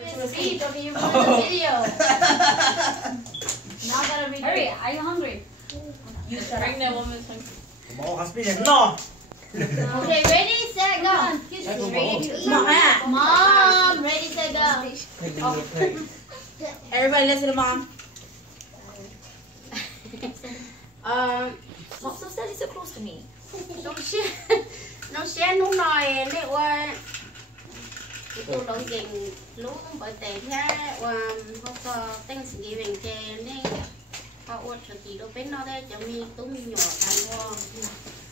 Speed of you for the video. Now gotta be. Hurry! Are you hungry? Pregnant woman's hungry. Okay, ready, set, go. Ready to eat. Mom, ready, set, go. Everybody listen to mom. Stop standing so close to me. Nó sẽ nung nồi này qua tôi đầu tiên lúc bởi tệ thế và có Thanksgiving kề nên họ uất là chỉ đâu biết nó đây cho mình tôi nhỏ thành qua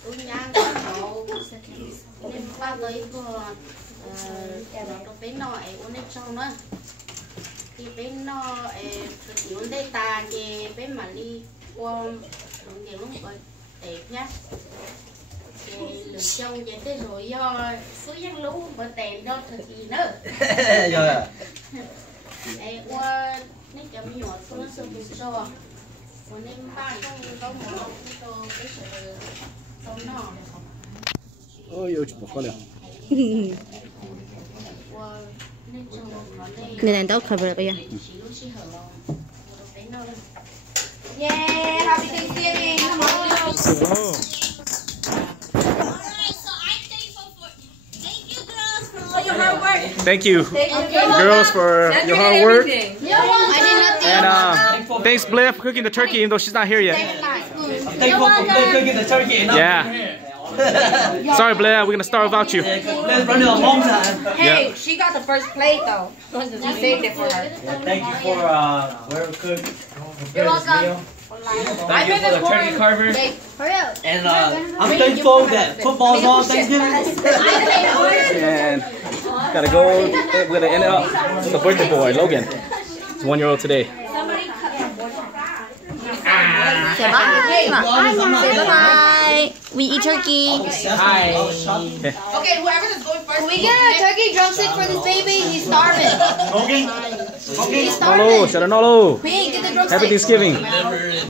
tôi nhang cái đầu nên qua tới vừa nó đâu biết nó ấy uốn lên trong nữa thì bên nó chỉ uốn đây ta kề bên mà đi qua lúc kia lúc bởi tệ nhá lượt trong vậy tới rồi do số dân lũ bởi tiền đó thật gì nữa rồi à để qua nếu chậm nhỏ xuống nó sương bùn sò còn em ba có một cái tô cái sự sống nó ôi ôi chụp con này này tao khởi bây giờ yeah happy Thanksgiving come on Thank you, girls, for your hard work. And thanks, Blair, for cooking the turkey, even though she's not here yet. Thankful for Blair cooking the turkey. Yeah. Sorry, Blair, we're gonna start without you. Blair's running a long time. Hey, she got the first plate though. We saved it for her. Yeah, thank you for whoever cooked. You're welcome. Thank you for the turkey carver. Hurry up. And I'm thankful that football's on Thanksgiving. And gotta go. We're gonna end it up with the birthday boy, Logan. He's 1 year old today. Say bye. Say bye. We eat turkey. Hi. Okay, whoever is going first. Can we get a turkey drumstick for this baby? He's starving. Okay. He's Nolo, starving. shout out Nolo. Hey, get the drumstick. Happy Thanksgiving.